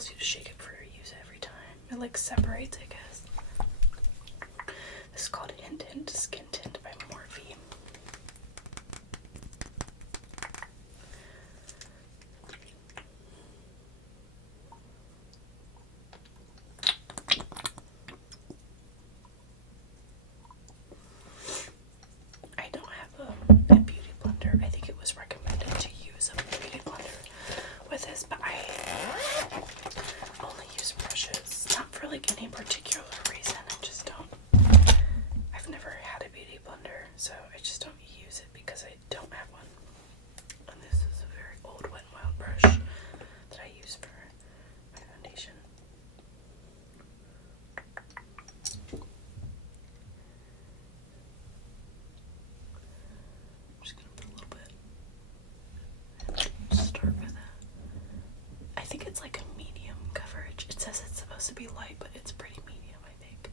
tells you to shake it before you use it every time. It like separates, I guess. This is called Hint Hint Skin Tint by Morphe. I don't have a beauty blender. I think it was recommended to use a beauty blender with this, but I only use brushes. Not for like any particular reason. I just don't. I've never had a beauty blender, so I just don't use it because I don't have one. And this is a very old Wet n Wild brush that I use for my foundation. I'm just gonna put a little bit. Start with that. I think it's like a medium coverage. It says it's supposed to be light, but it's pretty medium, I think.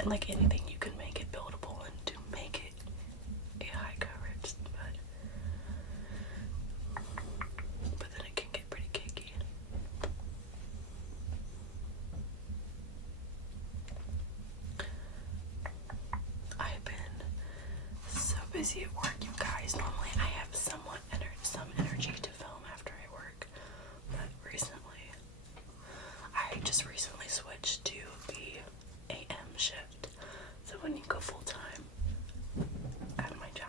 And like anything, you can make it buildable and to make it a high coverage, but then it can get pretty cakey. I've been so busy at work, you guys. Normally I have some energy to film after I work, but I just recently switched to the AM shift. So when you go full time at my job,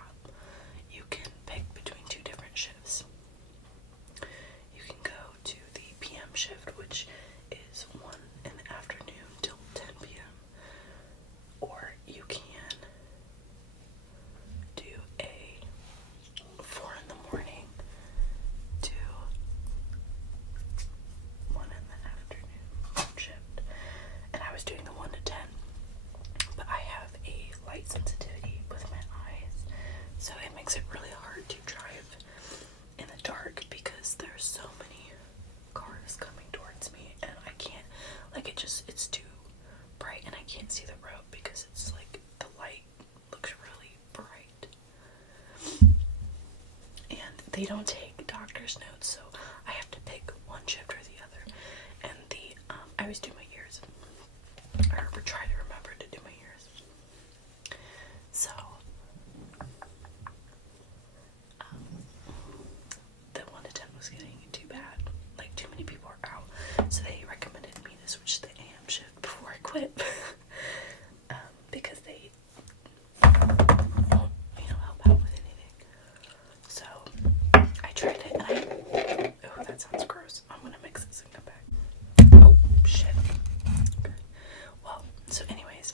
you can pick between two different shifts. You can go to the PM shift, which is 1 in the afternoon till 10 p.m. Or you can do a 4 in the morning to 1 in the afternoon shift. And I was doing the 1 to 10, but I have a light sensitivity with my eyes, so it makes it really hard to drive in the dark because there's so many cars coming towards me, and I can't, like, it's too bright and I can't see the road because it's like the light looks really bright. And they don't take doctor's notes, so I have to pick one shift or the other. And I always do my ears, or try to remember to do my ears. So the 1 to 10 was getting too bad. Like, too many people are out, so they recommended me to switch to the AM shift before I quit. Because they won't, help out with anything. So I tried it, and oh, that sounds gross. I'm gonna mix this and come back. Oh, shit. Okay. Well, so anyways,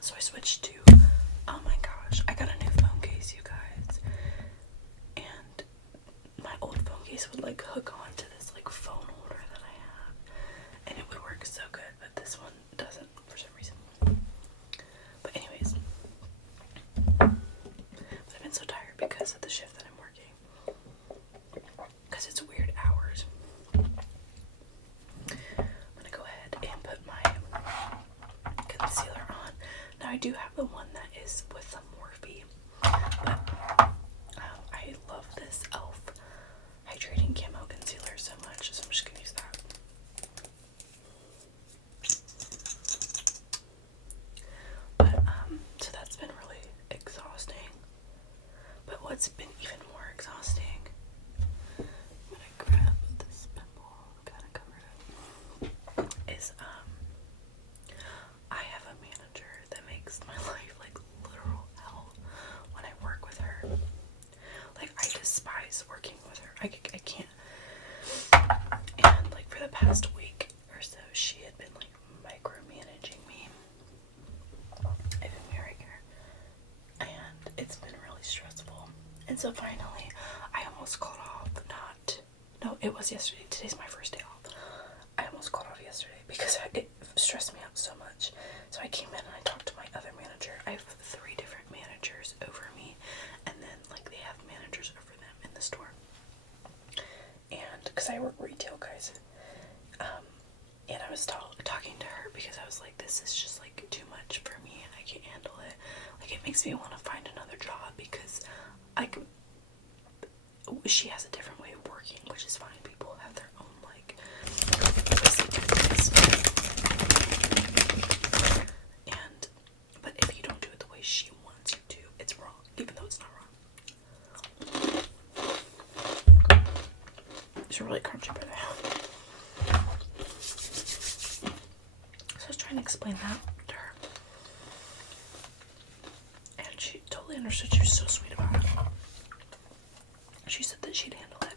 so I switched to, oh my gosh, I got a new phone case, you guys. And my old phone case would like hook onto this like phone holder that I have, and it would work so good, but this one doesn't for some reason. But anyways, but I've been so tired because of the shift that I'm working, because it's weird hours. I'm gonna go ahead and put my concealer on. Now I do have the one that is with the Morphe, but I love this e.l.f. hydrating camo concealer so much, so I'm just gonna use that. But so that's been really exhausting. But what's been even more exhausting, I'm gonna grab this pimple, kind of cover it, is I have a manager that makes my life like literal hell when I work with her. Like, I despise working with her. I can't. And like for the past week or so, she had been like micromanaging me. I've been marrying her, and it's been really stressful. And so finally, I almost called off. No, it was yesterday. Today's my first day off. I almost called off yesterday because it stressed me out so much. So I came in and I talked to my other manager. I have 3 different managers over me, and then like they have managers over them in the store. And because I work retail, guys, and I was talking to her because I was like, this is just like too much for me and I can't handle it. Like, it makes me want to find another job because she has a different way of working working, which is fine. People have their own, like, ways. But if you don't do it the way she wants you to, it's wrong, even though it's not wrong. It's really crunchy by the way. So I was trying to explain that to her. And she totally understood. She was so sweet about it. She said that she'd handle it.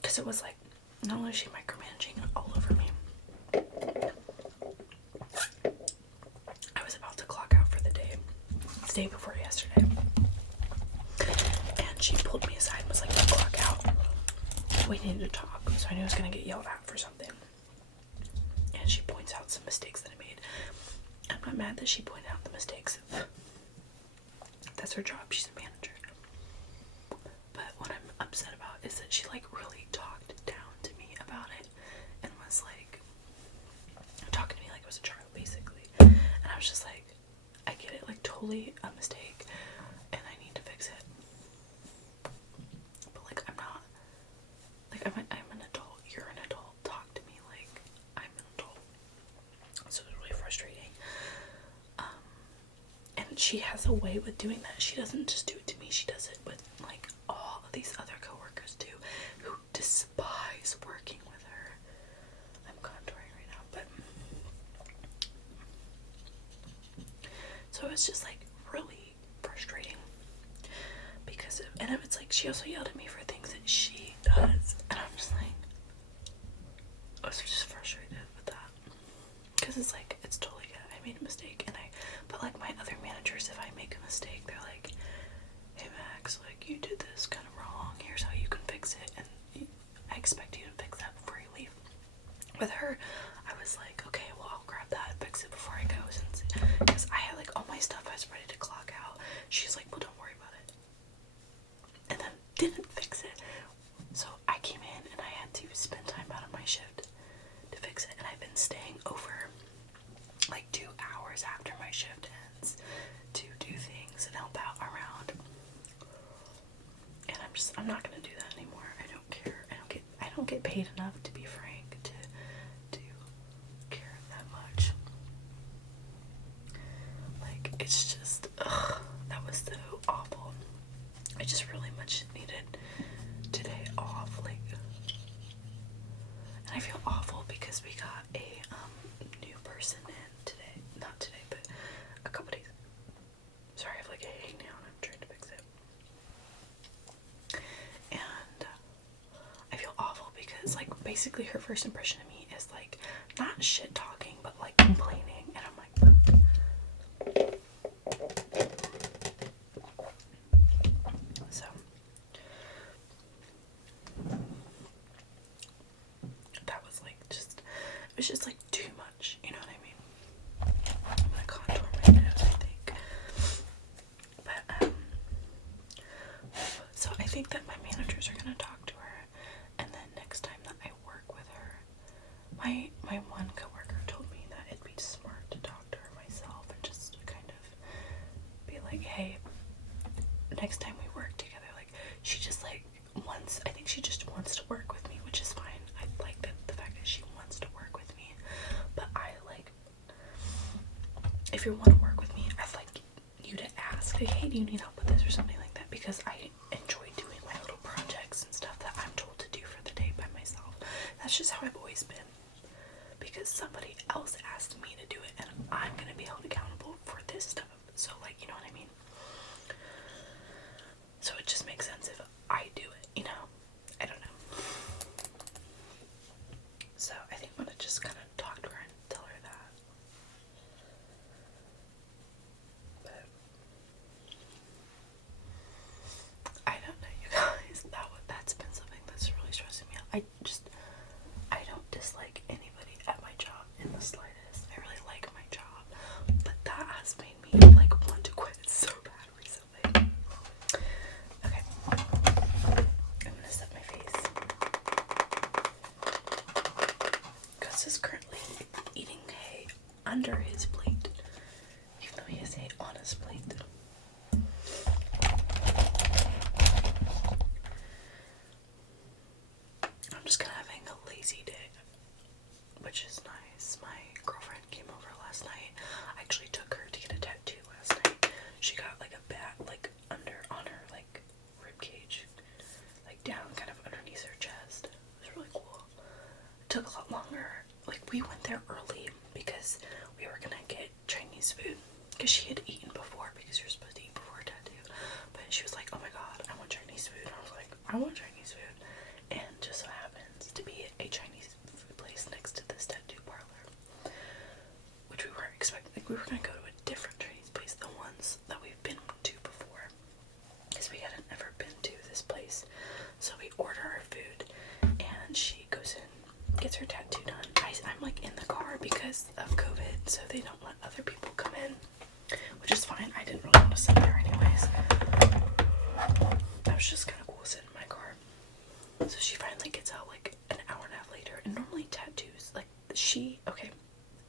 Because it was like, not only is she micromanaging all over me, I was about to clock out for the day. The day before yesterday. And she pulled me aside and was like, "Don't clock out. We needed to talk." So I knew I was going to get yelled at for something. And she points out some mistakes that I made. I'm not mad that she pointed out the mistakes. That's her job. She's a manager. But what I'm upset about is that she like really talked down to me about it and was like talking to me like I was a child basically. And I was just like, I get it, like totally a mistake and I need to fix it. But like I'm not, like I'm an adult, you're an adult, talk to me like I'm an adult. So it was really frustrating. And she has a way with doing that. She doesn't just do it to me, she does it with like all of these other coworkers too, who despise working with her. I'm contouring right now, but so it's just like really frustrating because and it's like she also yelled at me for things that she does, and I'm just like, I was just frustrated with that because it's like it's totally good. I made a mistake, but like my other managers, if I make a mistake, they're like, "Hey Max, like you did this kind of wrong. Here's how you can fix it," and I expect you to fix that before you leave. With her, I was like, "Okay, well I'll grab that and fix it before I go," since because I had like all my stuff, I was ready to clock out. She's like, "Well, don't worry about it," and then didn't fix it. So I came in and I had to spend time out of my shift to fix it, and I've been staying over like 2 hours after my shift ends to do things and help out around. And I'm not gonna do that anymore. I don't care. I don't get paid enough, to be frank, to care that much. Like it's just that was so awful. I just really much needed today off, like, and I feel awful because we got a new person in today. Not today, but a couple days. Sorry, I have like a hangnail and I'm trying to fix it. And I feel awful because like basically her first impression of me is like not shit talking, but like complaining, and I'm like, so that was like just, it was just like too much, you know what I mean? I'm gonna contour my nose, I think. But so I think that my managers are gonna talk to her, and then next time that I work with her, my one coworker told me that it'd be smart to talk to her myself and just kind of be like, "Hey, next time we work together," like she just like wants, I think she just wants to work with me, which is fine. I like the fact that she wants to work with me, but I like, if you want to work with me, I'd like you to ask, like, "Hey, do you need help with this," or something like that, because I enjoy doing my little projects and stuff that I'm told to do for the day by myself. That's just how I've always been, because somebody else asked me to do it, and I'm gonna be held accountable for this stuff. So like, you know what I mean? So it just makes sense if I do it, you know? I don't know. So I think I'm gonna just kind of talk to her and tell her that. But I don't know, you guys. That's been something that's really stressing me out. I don't dislike anybody at my job in the slightest. I really like my job, but that has made me like want to quit so bad recently. Okay, I'm gonna set my face. Gus is currently eating hay under his plate, even though he has hay on his plate. she had eaten before, because you're supposed to eat before a tattoo. But she was like, oh my god, I want Chinese food. And I was like, I want Chinese food. And just so happens to be a Chinese food place next to this tattoo parlor, which we weren't expecting. Like, we were gonna go to a different Chinese place, the ones that we've been to before, because we hadn't ever been to this place. So we order our food, and she goes in, gets her tattoo done. I'm like in the car because of COVID, so they don't let other people come in, which is fine. I didn't really want to sit there anyways. That was just kind of cool sitting in my car. So she finally gets out like an hour and a half later, and normally tattoos, like okay,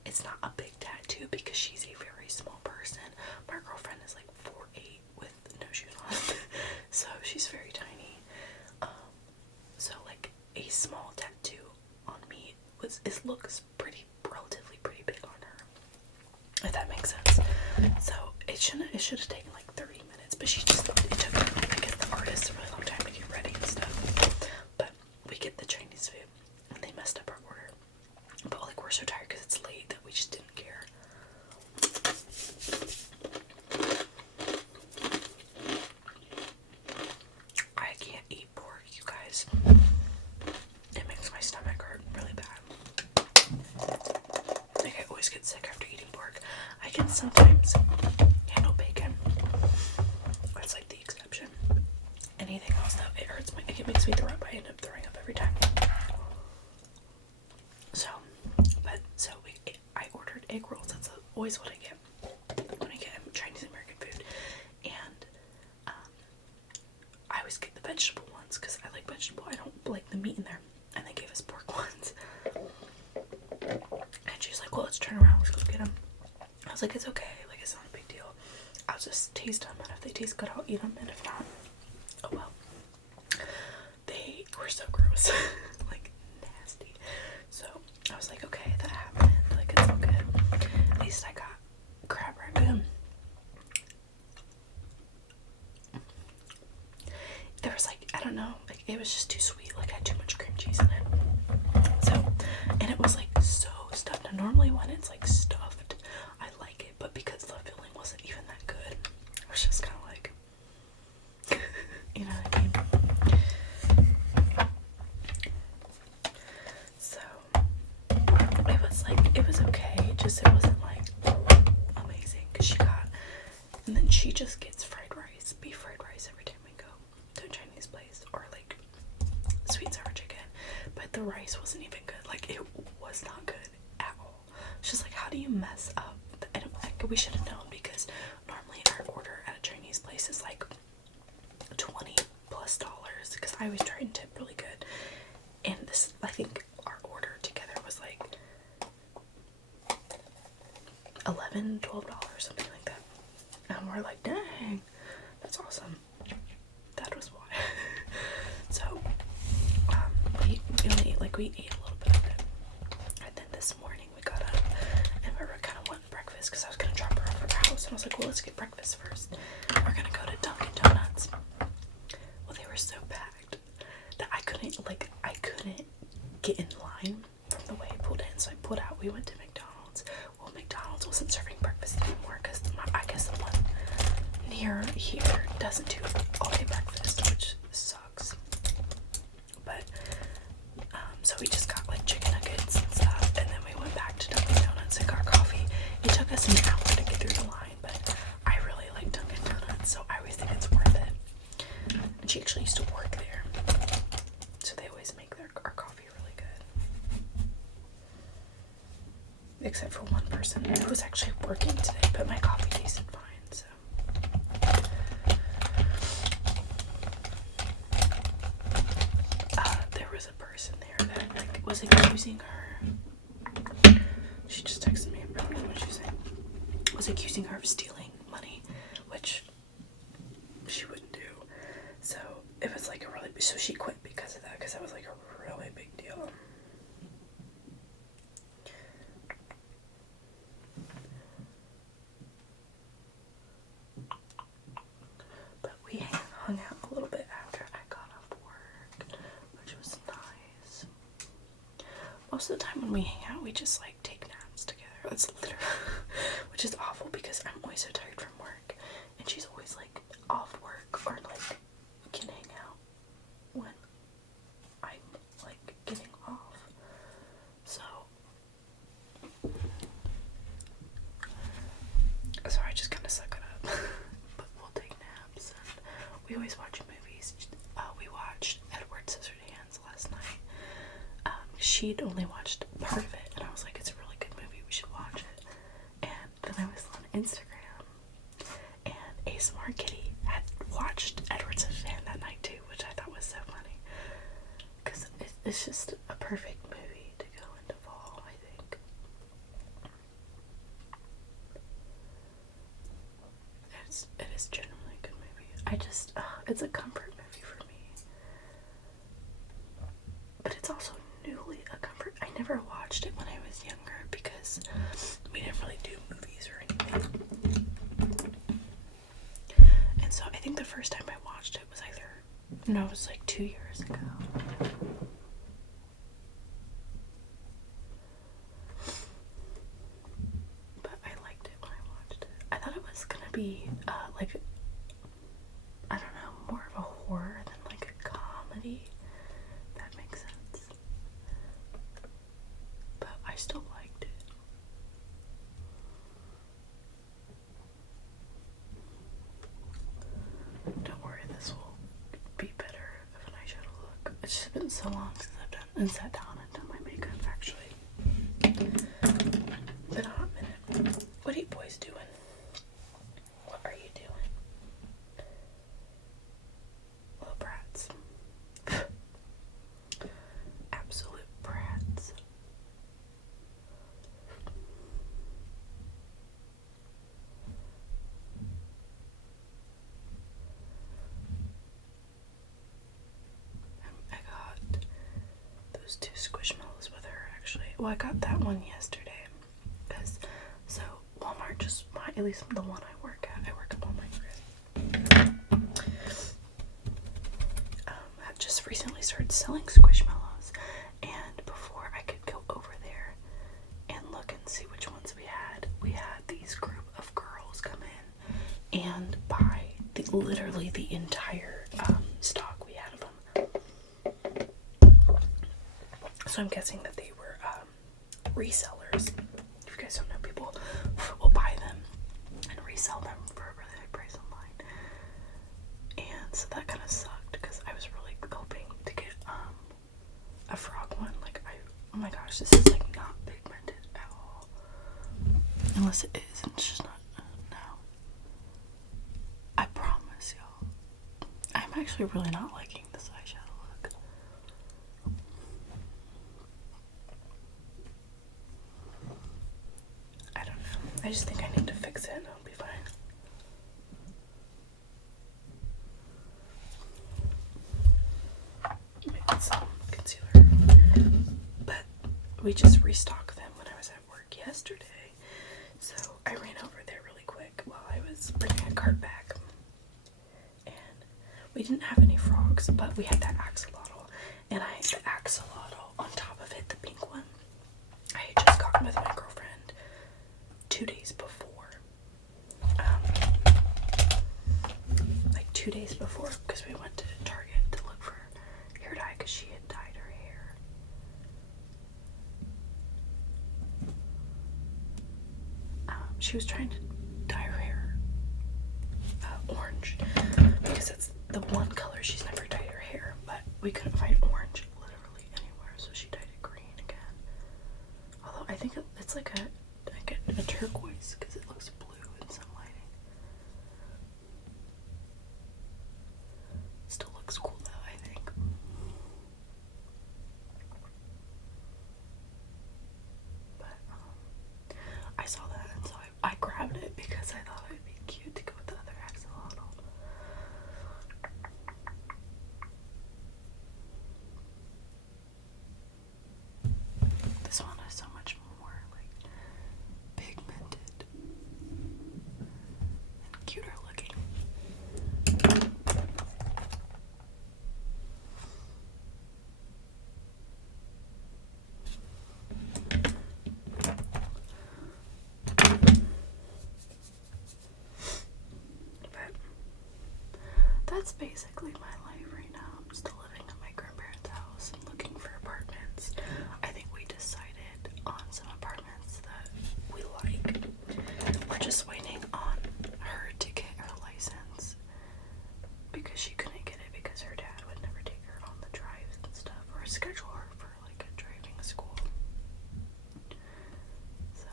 it's not a big tattoo because she's a very small person. My girlfriend is like 4'8" with no shoes on, so she's very tiny. So like a small tattoo on me looks relatively pretty big on her, if that makes sense. So it should have taken like 30 minutes, but it took, I guess, the artist a really long time to get ready and stuff. But we get the Chinese food, and they messed up our order. But like, we're so tired because it's late that we just didn't care. I can't eat pork, you guys. It makes my stomach hurt really bad. Like, I always get sick after eating pork. I can sometimes handle bacon. That's like the exception. Anything else though, it hurts it makes me throw up. I end up throwing up every time. I ordered egg rolls. That's always what I get when I get Chinese American food. And I always get the vegetable ones because I like vegetable. I don't like the meat in there. And they gave us pork ones. And she's like, well, let's turn around. Let's go get them. I was like, it's okay. Like, it's not a big deal. I'll just taste them. And if they taste good, I'll eat them. And if not, oh well. They were so gross. Like, nasty. So I was like, okay, that happened. Like, it's all good. At least I got crab rangoon. There was like, I don't know, like, it was just too sweet. Like, I had too much cream cheese in it. So, and it was like so stuffed. And normally when it's like stuffed, I like it. But because the filling wasn't even that good, I was just kind of like, you know what I mean? So it was okay, just it wasn't like amazing, because and then she just gets beef fried rice every time we go to a Chinese place, or like sweet and sour chicken, but the rice wasn't even good. Like, it was not good at all. It's just like, how do you mess up? We should have known, because normally our order at a Chinese place is like $20+, because I always try and tip really good, and this, I think our order together was like $11, $12, something like that. And we're like, dang, that's awesome. That was why. So we ate a little bit of it, and then this morning we got up and we were kind of wanting breakfast, because I was gonna drop her off at her house, and I was like, well, let's get breakfast first. We're gonna go to Dunkin' Donuts. Well, they were so packed that I couldn't get in line from the way I pulled in. So I pulled out. We went to McDonald's. Well, McDonald's wasn't serving breakfast anymore, because I guess the one near here doesn't do all-day breakfast, which sucks. But so we just got like chicken nuggets and stuff, and then we went back to Dunkin' Donuts and got coffee. It took us an hour to get through the line, but I really like Dunkin' Donuts, so I always think it's worth it. And she actually used to work there, so they always make our coffee really good. Except for one person who was actually working today, but my coffee tasted fine, so. There was a person there that like was accusing her. She just texted me. I don't know what she was saying. Was accusing her of stealing money, which she wouldn't do. So it was like so she quit because of that, because that was like a really big deal. But we hung out a little bit after I got off work, which was nice. Most of the time when we hang out, we just like take naps together. That's literally, which which is awful because I'm always so tired from work, and she's always like off work or like can hang out when I'm like getting off. So I just kind of suck it up. But we'll take naps, and we always watch movies. We watched Edward Scissorhands last night. She'd only watched part of it, and I was like, it's a really good movie, we should watch it. And then I was on Instagram, and ASMR Kitty had watched Edward Scissorhands that night too, which I thought was so funny, because it's just a perfect movie to go into fall, I think. It is generally a good movie. It's a comfort movie for me. But it's also newly a comfort. I never watched it when I was younger because we didn't really do movies or anything. And so I think the first time I watched it was it was like 2 years ago. But I liked it when I watched it. I thought it was gonna be like, I don't know, more of a horror than like a comedy. If that makes sense. But I still liked it. Don't worry, this will be better of an eyeshadow look. It's just been so long since I've done and sat down and done my makeup, actually. Been a hot minute. What are you boys doing? What are you doing? Little brats. Absolute brats. I got those 2 Squishmallows with her, actually. Well, I got that one yesterday. Walmart just, at least the one I work at Walmart, had just recently started selling Squishmallows, and before I could go over there and look and see which ones we had these group of girls come in and buy literally the entire stock we had of them. So I'm guessing that they were resellers. If you guys don't know, people will buy them and resell them for a really high price online. And so that kind of sucked because I was really hoping to get a frog one. Like, oh my gosh, this is like not pigmented at all. Unless it is, and it's just not. No. I promise y'all. I'm actually really not liking this eyeshadow look. I don't know. I just think I need to fix it and it'll be fine. Maybe some concealer. But we just restocked them when I was at work yesterday. So I ran over there really quick while I was bringing a cart back. And we didn't have any frogs, but we had that axolotl. And I had the axolotl on top of it, the pink one. I had just gotten with my girlfriend 2 days before. Like 2 days before, because we went to Target to look for hair dye because she had dyed her hair. She was trying to dye her hair orange because it's the one color she's never dyed her hair, but we couldn't find orange literally anywhere, so she dyed it green again. Although I think it's like a turquoise because it looks blue in some lighting. Still looks cool though, I think. But I saw that, and so I grabbed it because I thought it'd be cute to go with the other axolotl. This one is so much more like that's basically my life right now. I'm still living in my grandparents' house and looking for apartments. I think we decided on some apartments that we like. We're just waiting on her to get her license because she couldn't get it because her dad would never take her on the drives and stuff or schedule her for like a driving school. So,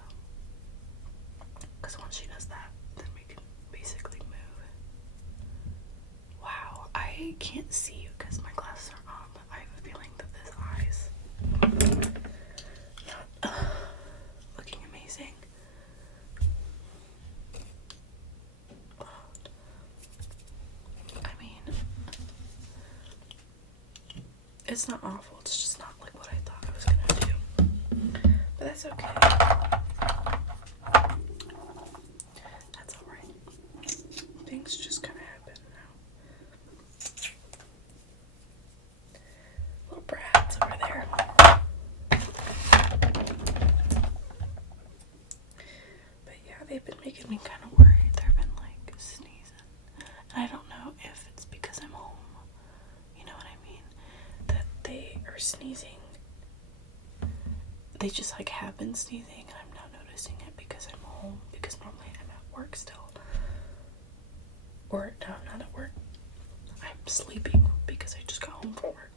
because once she does that, then we can basically move. Wow, I can't see you because my glasses are on, but I have a feeling that this eye's not looking amazing. I mean, it's not awful, it's just not like what I thought I was gonna do. But that's okay. That's alright. Things just kind of happen now. Little brats over there. But yeah, they've been making me kind of worried. They've been like sneezing. And I don't know if it's because I'm home. You know what I mean? That they are sneezing. They just like have been sneezing and I'm not noticing it because I'm home. Because normally I'm at work still. Or no, I'm not at work. I'm sleeping because I just got home from work.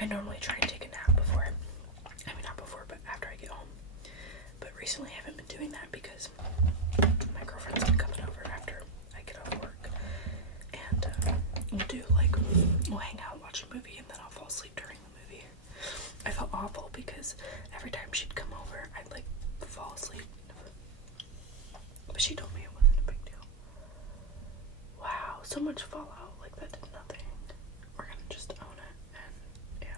I normally try and take a nap before. I mean, not before, but after I get home. But recently I haven't been doing that because my girlfriend's been coming over after I get off work. And we'll hang out, watch a movie, and then I'll fall asleep during the movie. I felt awful because every time she'd come over, I'd like fall asleep. But she told me it wasn't a big deal. Wow, so much fallout. Like that did nothing. We're gonna just own it and yeah.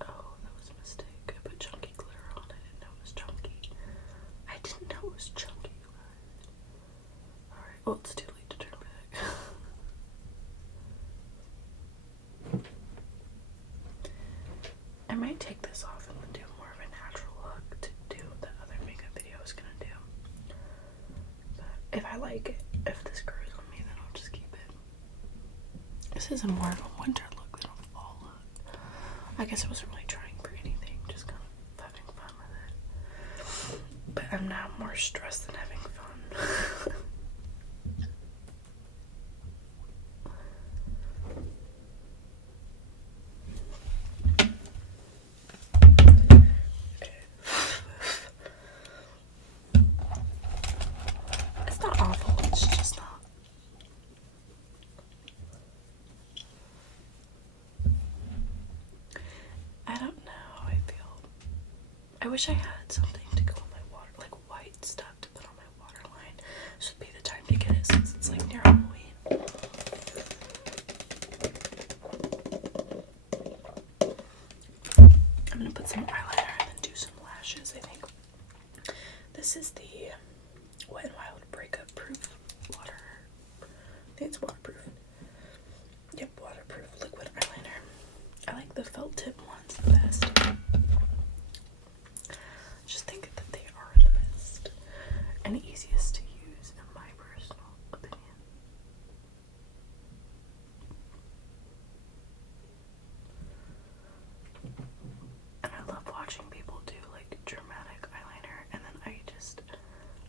Oh, that was a mistake. I put chunky glitter on. I didn't know it was chunky. I didn't know it was chunky. Alright, well, it's too late to turn back. I might take this off and do more of a natural look to do what the other makeup video is gonna do. But if I like it, if this grows on me, then I'll just keep it. This is more of a winter look than a fall look. I guess I wasn't really trying for anything, just kind of having fun with it. But I'm now more stressed than having fun. It's not awful, it's just not. I don't know how I feel. I wish I had something to go on my water, like white stuff to put on my waterline. This would be the time to get it since it's like near Halloween. I'm gonna put some eyeliner and then do some lashes, I think. This is the Wet n Wild Breakup Proof Water. I think it's waterproof. Yep, waterproof liquid eyeliner. I like the felt tip ones the best. I just think that they are the best and easiest to use in my personal opinion. And I love watching people do like dramatic eyeliner, and then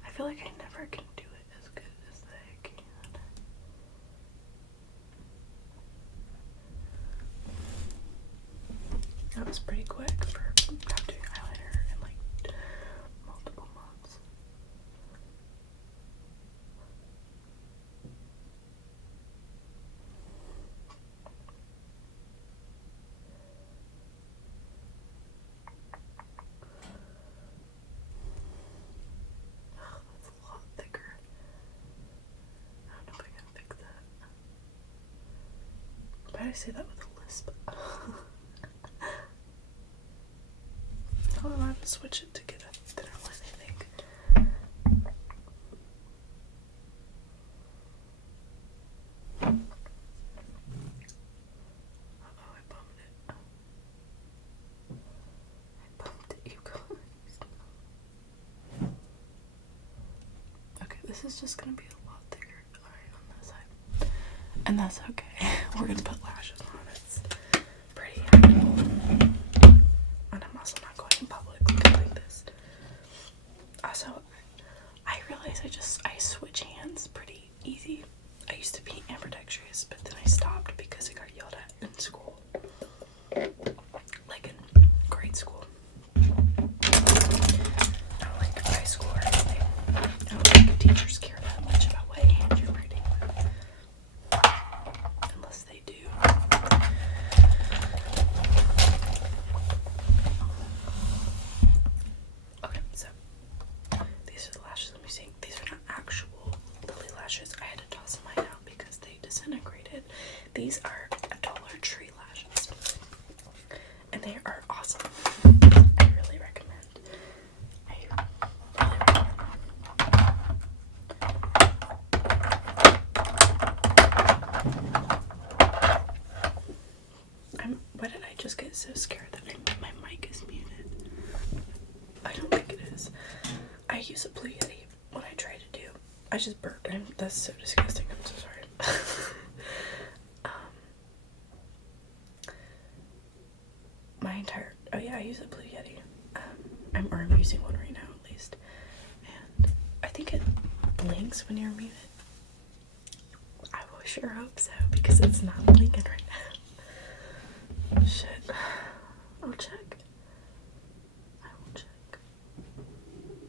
I feel like I never can do it as good as they can. That was pretty quick for not doing eyeliner in like multiple months. Oh, that's a lot thicker. Why did I say that with a lisp? Hold on, I have to switch it to get a thinner line, I think. Uh-oh, I bumped it. I bumped it, you guys. Okay, this is just gonna be a lot thicker. Alright, on this side. And that's okay. We're gonna put lashes on. It's pretty actionable. And I'm also not going in public looking like this. Also, I realize I switch hands pretty easy. I used to be ambidextrous, but then I stopped because I got yelled at in school. Like in grade school. Not like high school or anything. I don't think the teachers care that much about what hand you're writing with. Unless they do. Okay, so these are the lashes I'm using. These are not actual lily lashes. I had to toss mine out because they disintegrated. These are Dollar Tree lashes. And they are awesome. I really recommend. I really recommend. Why did I just get so scared that my mic is muted? I don't think it is. I use a Blue Yeti when I try to do. I just burped. That's so disgusting. I'm so sorry. Oh yeah, I use a Blue Yeti. I'm using one right now at least. And I think it blinks when you're muted. I will sure hope so because it's not blinking right now. Shit. I'll check. I will check.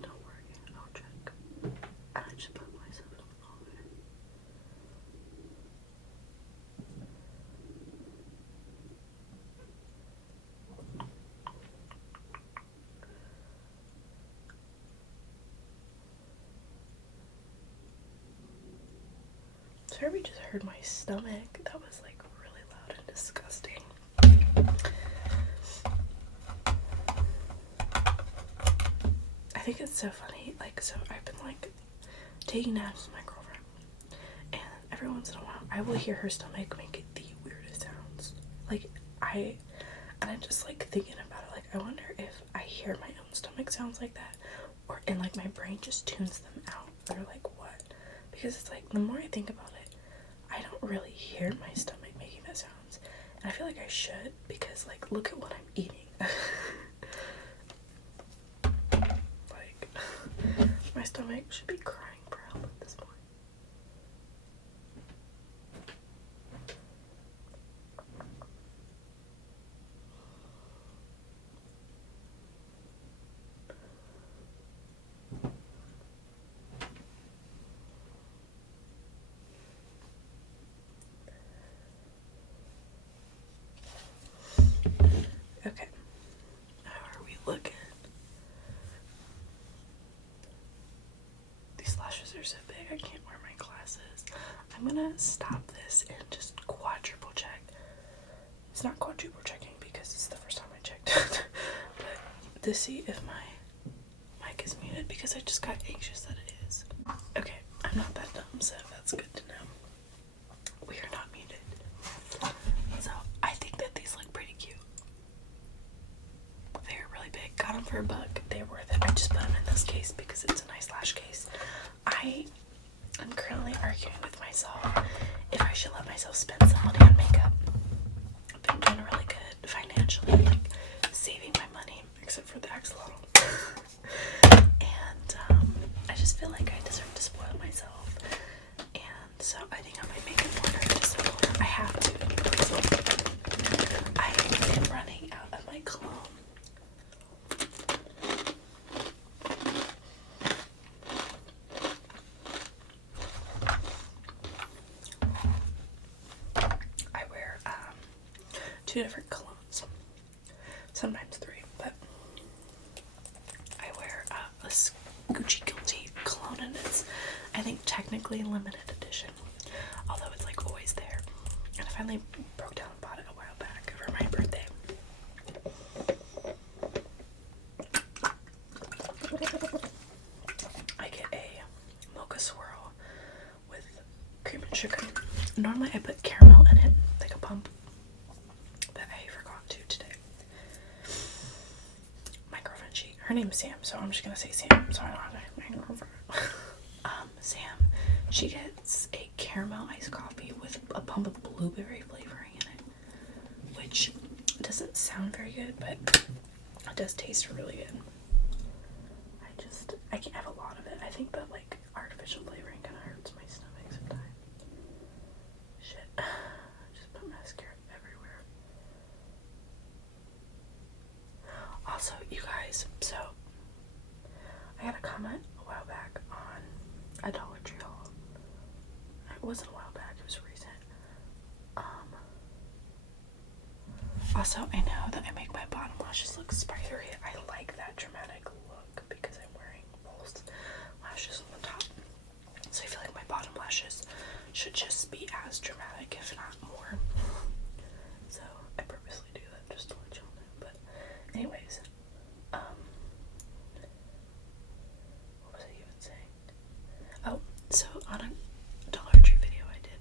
Don't worry, I'll check. I just put myself on there. Sorry, we just heard my stomach. That was like really loud and disgusting. I think it's so funny. Like, so I've been like taking naps with my girlfriend, and every once in a while I will hear her stomach make the weirdest sounds. Like, I'm just like thinking about it. Like, I wonder if I hear my own stomach sounds like that, or and like my brain just tunes them out, or like what? Because it's like the more I think about it, I don't really hear my stomach making that sounds, and I feel like I should because like look at what I'm eating. Like my stomach should be crying for help at this point. Okay, how are we looking? These lashes are so big I can't wear my glasses. I'm gonna stop this and just quadruple check. It's not quadruple checking because it's the first time I checked. But to see if my mic is muted because I just got anxious that it is. Okay, I'm not that dumb, so that's good to know. We are not muted. So I think that these look pretty cute. They're really big. Got them for $1. They're worth it. I just put them in this case because it's a nice lash case. I'm currently arguing with myself if I should let myself spend some money on makeup. I've been doing really good financially, like saving my money, except for the axolotl. And I just feel like I deserve to spoil myself. And so I think I might make it more noticeable. I have to. I've been running out of my cologne. I wear 2 different colognes, sometimes 3, but I wear a Gucci Guilty cologne, and it's, I think, technically limited edition, although it's like always there. And if finally broke down and bought it a while back for my birthday. I get a mocha swirl with cream and sugar. Normally I put caramel in it, like a pump, but I forgot to today. My girlfriend, her name's Sam, so I'm just gonna say Sam, so I don't have my girlfriend. Sam, she gets a caramel iced coffee with a pump of blueberry flavoring in it, which doesn't sound very good, but it does taste really good. I can't have a lot of it. I think that like artificial flavoring kind of hurts my stomach sometimes. Shit. Just put mascara everywhere. Also, you guys, so I got a comment a while back on a Dollar Tree haul. It wasn't a while back, it was recent. Also, I know that I make my bottom lashes look spidery. I like that dramatic look because I'm wearing false lashes on the top. So I feel like my bottom lashes should just be as dramatic, if not more. So I purposely do that just to let y'all know. But anyways, what was I even saying? Oh, so on a Dollar Tree video I did,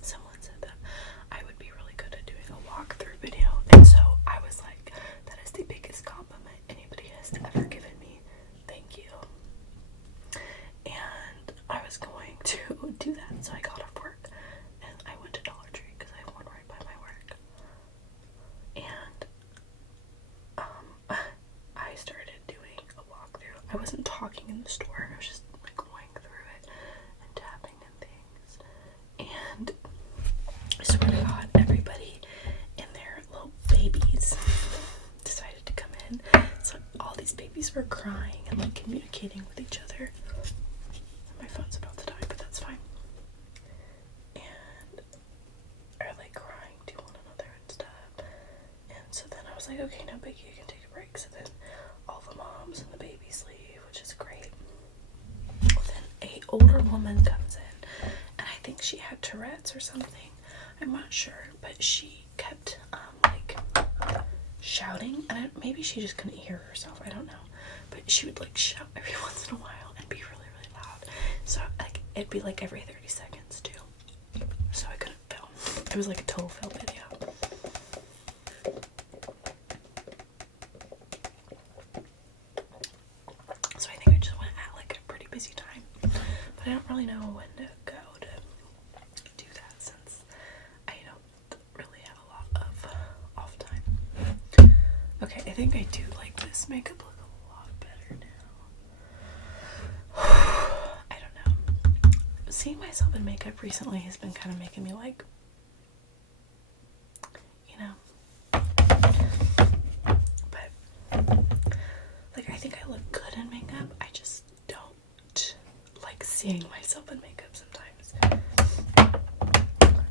someone said that I would be really good at doing a walkthrough video, and so I was like, that is the biggest compliment anybody has ever given me. Thank you. And I was going to do that, so I got off work and I went to Dollar Tree because I have one right by my work. And I started doing a walkthrough. I wasn't talking in the store, I was just like going through it and tapping and things. And I swear to God, everybody and their little babies decided to come in. So all these babies were crying and like communicating with each other. My phone's about to die, but that's fine. And are like crying to one another and stuff. And so then I was like, okay, no biggie, you can take a break. So then all the moms and the babies leave, which is great. Then a older woman comes in, and I think she had Tourette's or something. I'm not sure, but she kept like shouting, and maybe she just couldn't hear herself. I don't know, but she would like shout every once in a while and be really, really loud. So like it'd be like every 30 seconds too. So I couldn't film. It was like a total fail video. So I think I just went at like a pretty busy time, but I don't really know when to go to do that since I don't really have a lot of off time. Okay, I think I do like this makeup look a lot better now. I don't know. Seeing myself in makeup recently has been kind of making me like, you know, but like I think I look good in makeup. I just don't like seeing myself in makeup sometimes.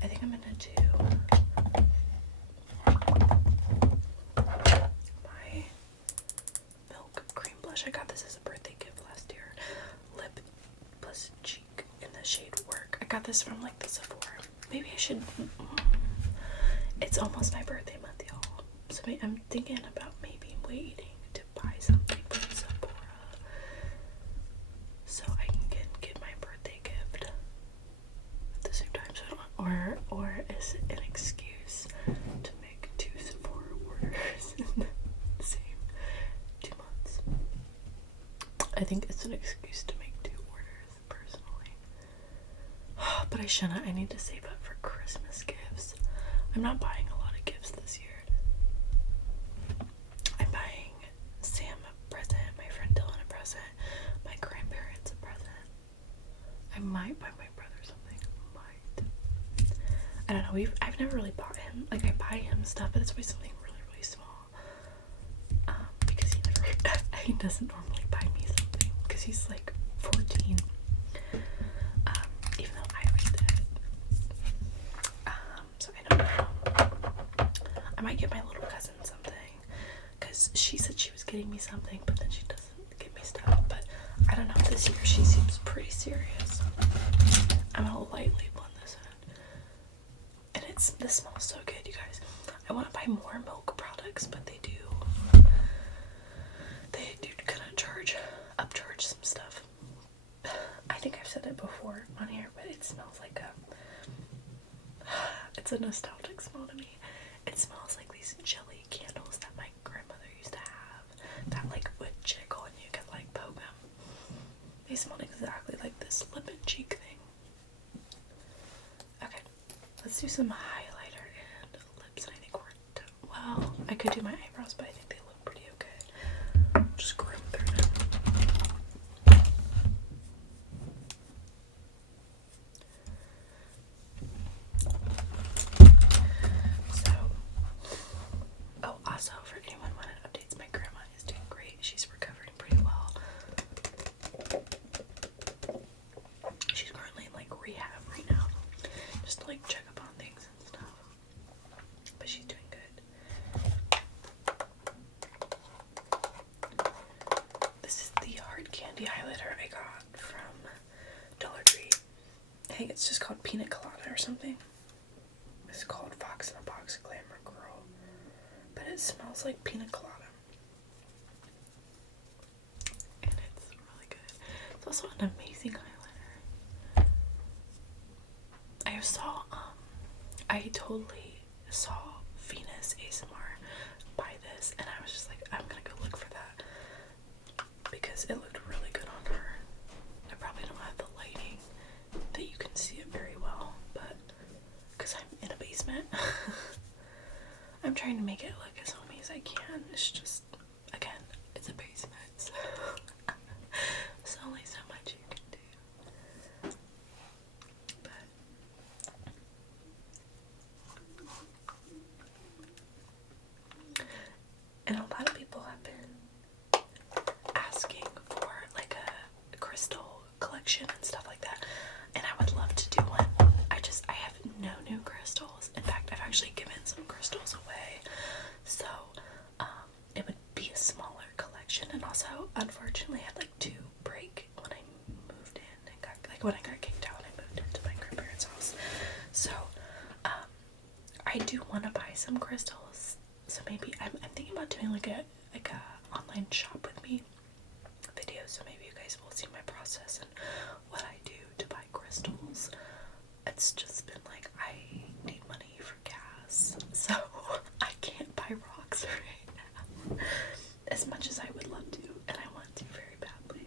I think I'm gonna do my milk cream blush. I got this as a birthday gift last year. Lip plus cheek in the shade Work. I got this from like the Sephora. Maybe I should. It's almost my birthday month, y'all. So I'm thinking about maybe waiting to buy something from Sephora so I can get my birthday gift at the same time. So I don't, or is it an excuse to make 2 Sephora orders in the same 2 months? I think it's an excuse to make 2 orders, personally. But I shouldn't. I need to save up for Christmas gifts. I'm not buying a lot of gifts this year. I'm buying Sam a present, my friend Dylan a present, my grandparents a present. I might buy my brother something. I don't know. I've never really bought him. Like I buy him stuff, but it's always something really, really small. Because he doesn't normally buy me something because he's like 14. Even though I always did. So I don't know. I might get my little cousin something because she said she was getting me something, but then she doesn't get me stuff. But I don't know. This year she seems pretty serious. I'm gonna lightly blend this in, and it this smells so good, you guys. I want to buy more milk products, but they do kind of upcharge some stuff. I think I've said it before on here, but it smells like it's a nostalgic smell to me. It smells like these jelly candles that my grandmother used to have, that like would jiggle and you could like poke them. They smell exactly like this lip and cheek thing. Okay, let's do some highlighter and lips, and I think we're done. Well, I could do my eyebrows, but I think they look pretty okay. Just groom through them. So, oh, also for anyone wanting updates, my grandma is doing great. She's recovering pretty well. She's currently in like rehab right now, just to like check up on things and stuff. But she's doing good. This is the hard candy highlighter I got from Dollar Tree. I think it's just called Pina Colada or something. It's called Fox in a Box Glamour Girl, but it smells like pina colada, and it's really good. It's also an amazing highlighter. I totally saw Venus ASMR buy this, and I was just like, I'm gonna go look for that because it looked really good on her. I probably don't have the lighting that you can see it very well, but because I'm in a basement, I'm trying to make it look as homey as I can. It's just, again, it's a basement, so there's only so much you can do. But and a lot of people have been asking for like a crystal collection and stuff like that, and I would love to do one. I have no new crystals. In fact, I've actually given some crystals away, so it would be a smaller collection. And also, unfortunately, I had like to break when I moved in and when I got kicked out, I moved into my grandparents' house. So I do want to buy some crystals. So maybe I'm thinking about doing like a online shop with me video. So maybe you guys will see my process and what I do to buy crystals. It's just been like, I need money for gas, so I can't buy rocks right now as much as I would love to, and I want to very badly.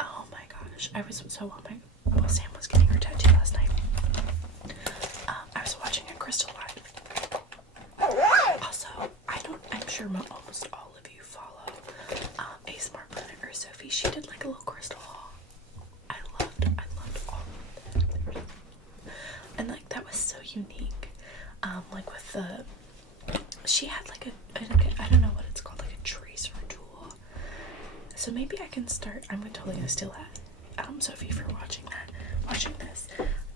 Oh my gosh, while Sam was getting her tattoo last night, I was watching a crystal live. Also, I'm sure almost all of you follow a Smart Planet or Sophie. She did like a little crystal haul. I loved all of them. And like that was so unique. Like with she had like I don't know what it's called, like a tracer tool. So maybe I can start. I'm totally gonna steal that. Sophie, for watching this.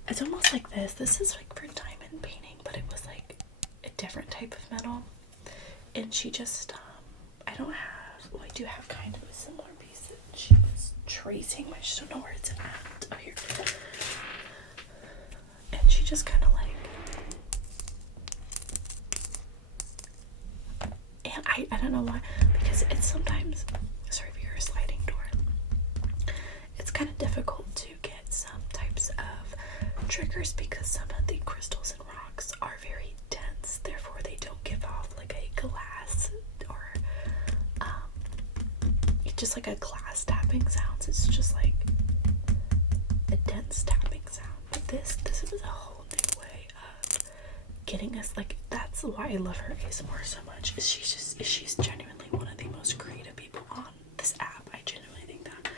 It's almost like this. This is like for diamond painting, but it was like a different type of metal. And she just I do have kind of a similar piece that she was tracing. I just don't know where it's at. Oh, here. And she just kind of like, and I don't know why, because it's sometimes, sorry if you're a sliding door, it's kind of difficult to get some types of triggers because some of the crystals and rocks are very dense, therefore they don't give off like a glass or just like a glass tapping sounds. It's just like a dense tapping sound. But this was a whole new way of getting us, like, that's why I love her ASMR so much. She's genuinely one of the most creative people on this app. I genuinely think that.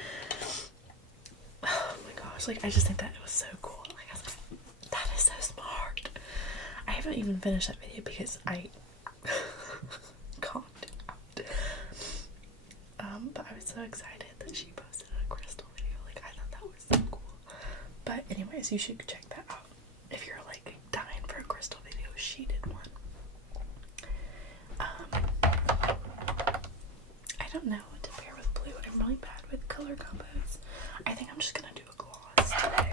Oh my gosh, like I just think that it was so cool. Like I was like, that is so smart. I haven't even finished that video because I can't out. But I was so excited that she posted a crystal video. Like I thought that was so cool. But anyways, you should check that out if you're like dying for a crystal video. She did one. I don't know what to pair with blue. I'm really bad with color combos. I think I'm just gonna do a gloss today.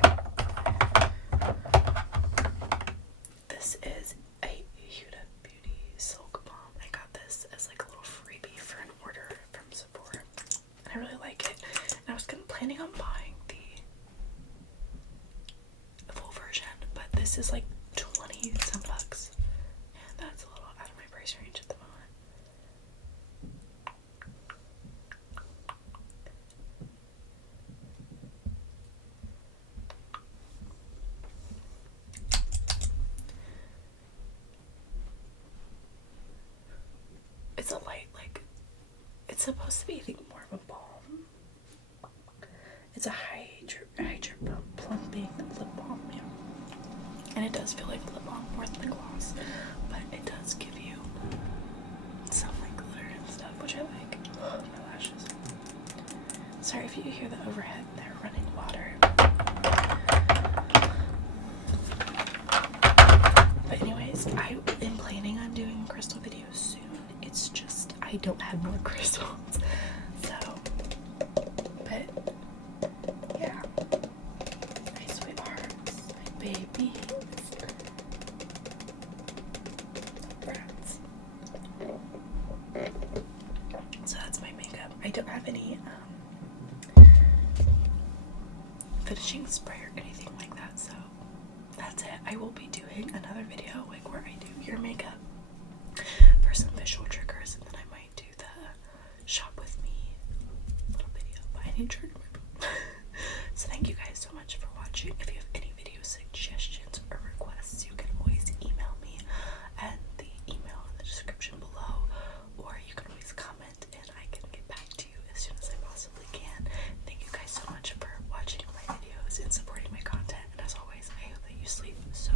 This is is like 20 some bucks, and that's a little out of my price range at the moment. It's a light, like, it's supposed to be, I think, more of a balm. It's a hydro plumping lip balm, yeah. And it does feel like lip balm more than the gloss, but it does give you some like glitter and stuff, which I like. My lashes. Sorry if you hear the overhead, they're running water. But anyways, I am planning on doing crystal videos soon. It's just I don't have more crystals. So, but yeah. My sweethearts, my babies. Brats. So that's my makeup. I don't have any finishing spray or anything like that, so that's it. I will be doing another video like where I do your makeup for some visual triggers, and then I might do the shop with me little video, but I need to charge my phone. So thank you guys so much for watching. If you have any video suggestions or requests, you can always email me at the email in the description below, or you can always comment and I can get back to you as soon as I possibly can. Thank you guys so much for watching my videos and supporting my content, and as always, I hope that you sleep so